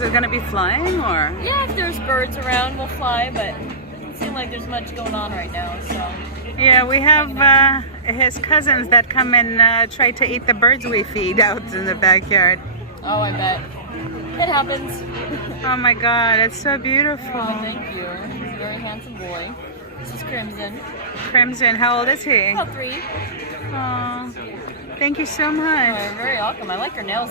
Is it going to be flying or? Yeah, if there's birds around, we'll fly, but it doesn't seem like there's much going on right now, so. Yeah, we have his cousins that come and try to eat the birds we feed out in the backyard. Oh, I bet. It happens. Oh my God, it's so beautiful. Oh, thank you. He's a very handsome boy. This is Crimson. Crimson, how old is he? About 3. Oh, thank you so Oh, much. you're very welcome. I like your nails.